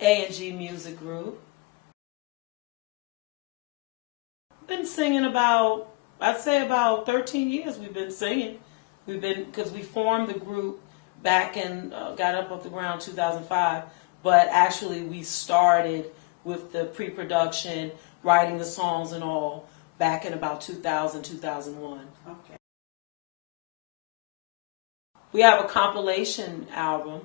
A&G Music Group. Been singing I'd say about 13 years we've been singing. Because we formed the group back and got up off the ground 2005, but actually we started with the pre-production, writing the songs and all, back in about 2000, 2001. Okay. We have a compilation album.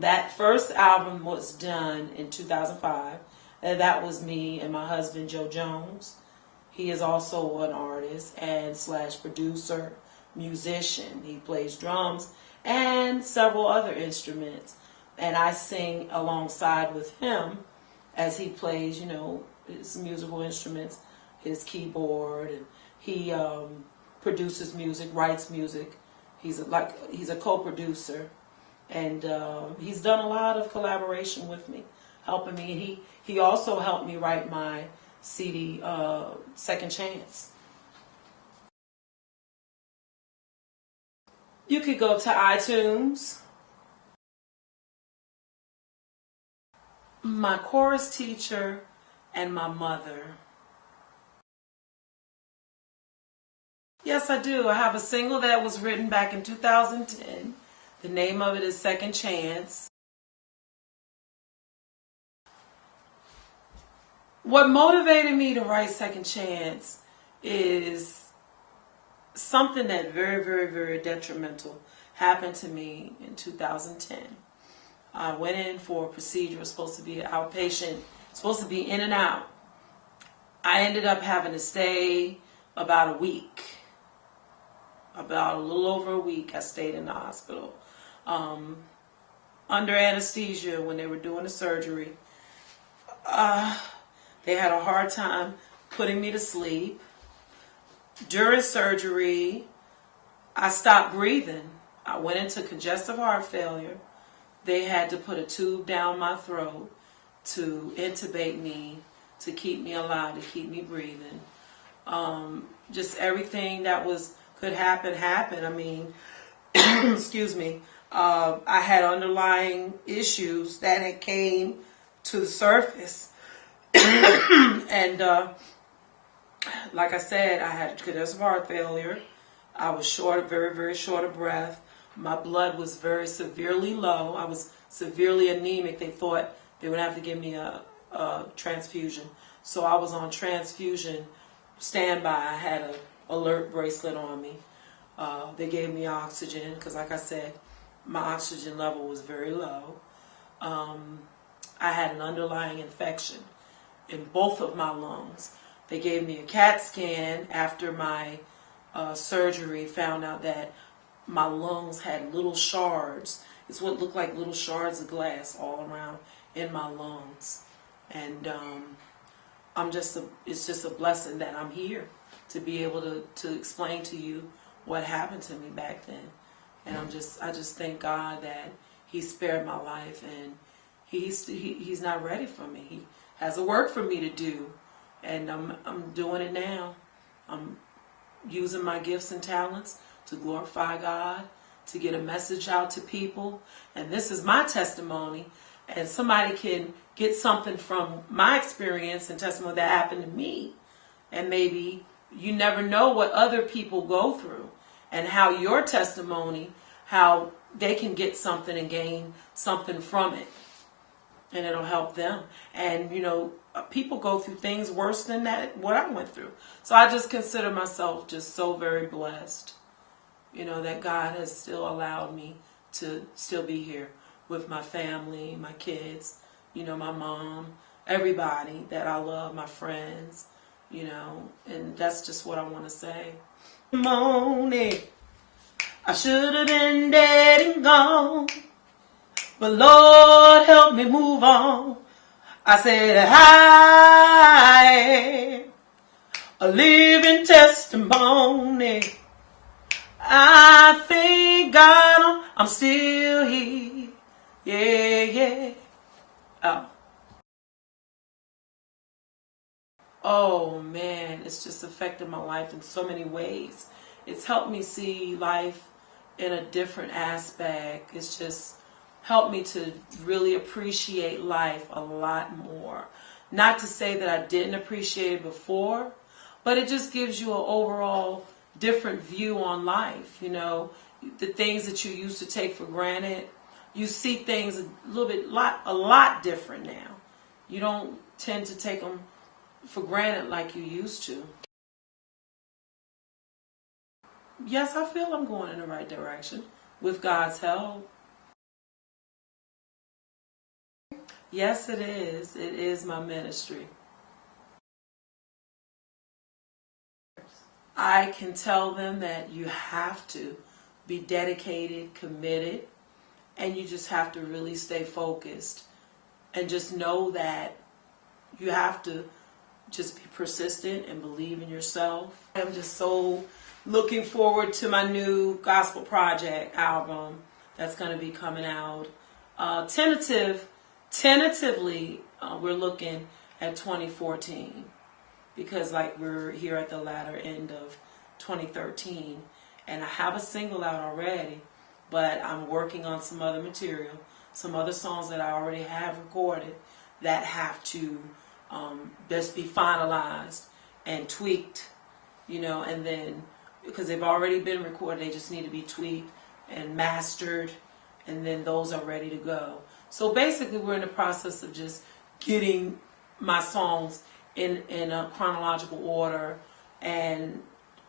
That first album was done in 2005, and that was me and my husband, Joe Jones. He is also an artist and / producer, musician. He plays drums and several other instruments. And I sing alongside with him as he plays, his musical instruments, his keyboard, and he produces music, writes music. He's a co-producer, and he's done a lot of collaboration with me, helping me. He also helped me write my CD, Second Chance. You could go to iTunes. My chorus teacher and my mother. Yes, I do. I have a single that was written back in 2010. The name of it is Second Chance. What motivated me to write Second Chance is something that very, very, very detrimental happened to me in 2010. I went in for a procedure. It was supposed to be an outpatient, supposed to be in and out. I ended up having to stay about a week. About a little over a week, I stayed in the hospital. Under anesthesia when they were doing the surgery. They had a hard time putting me to sleep. During surgery, I stopped breathing. I went into congestive heart failure. They had to put a tube down my throat to intubate me, to keep me alive, to keep me breathing. Just everything that could happen, happened. I mean, excuse me. I had underlying issues that had came to the surface. And like I said, I had congestive heart failure. I was very, very short of breath. My blood was very severely low. I was severely anemic. They thought they would have to give me a transfusion. So I was on transfusion standby. I had an alert bracelet on me. They gave me oxygen because, like I said, my oxygen level was very low. I had an underlying infection in both of my lungs. They gave me a CAT scan after my surgery, found out that my lungs had little shards. It's what looked like little shards of glass all around in my lungs. And it's just a blessing that I'm here to be able to explain to you what happened to me back then. And I just thank God that He spared my life, and He's not ready for me. He has a work for me to do, and I'm doing it now. I'm using my gifts and talents to glorify God, to get a message out to people. And this is my testimony, and somebody can get something from my experience and testimony that happened to me. And maybe you never know what other people go through, and how your testimony, how they can get something and gain something from it, and it'll help them. And people go through things worse than what I went through. So I just consider myself just so very blessed, that God has still allowed me to still be here with my family, my kids, my mom, everybody that I love, my friends, and that's just what I want to say. Morning, I should have been dead and gone, but Lord help me move on. I said I am a living testimony. I thank God I'm still here. Yeah, yeah. Oh man, it's just affected my life in so many ways. It's helped me see life in a different aspect. It's just helped me to really appreciate life a lot more. Not to say that I didn't appreciate it before, but it just gives you an overall different view on life. You know, the things that you used to take for granted, you see things a lot different now. You don't tend to take them for granted like you used to. Yes, I feel I'm going in the right direction with God's help. Yes, it is. It is my ministry. I can tell them that you have to be dedicated, committed, and you just have to really stay focused and just know that you have to just be persistent and believe in yourself. I'm just so looking forward to my new gospel project album that's going to be coming out. Tentatively, we're looking at 2014 because like we're here at the latter end of 2013, and I have a single out already, but I'm working on some other material, some other songs that I already have recorded that have to just be finalized and tweaked, you know, and then because they've already been recorded, they just need to be tweaked and mastered, and then those are ready to go. So basically we're in the process of just getting my songs in a chronological order and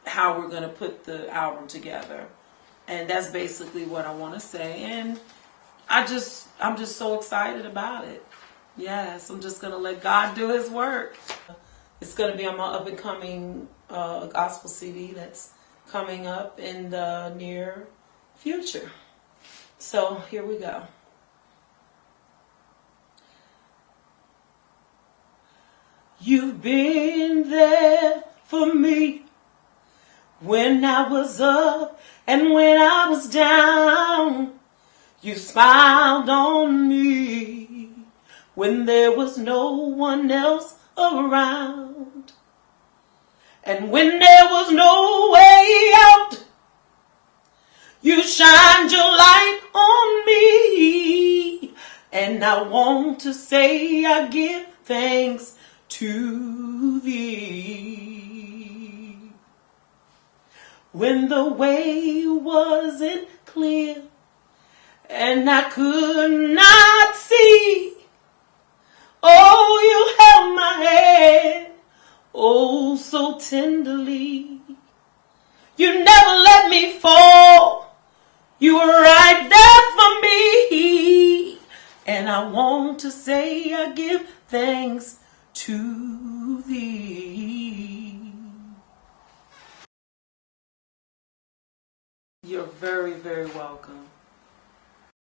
how we're going to put the album together. And that's basically what I want to say. And I'm just so excited about it. Yes, I'm just going to let God do his work. It's going to be on my up and coming gospel CD that's coming up in the near future. So here we go. You've been there for me when I was up and when I was down. You smiled on me when there was no one else around. And when there was no way out, you shined your light on me. And I want to say I give thanks to thee. When the way wasn't clear and I could not see, oh, you held my hand, oh, so tenderly. You never let me fall. You were right there for me. And I want to say I give thanks to thee. You're very, very welcome.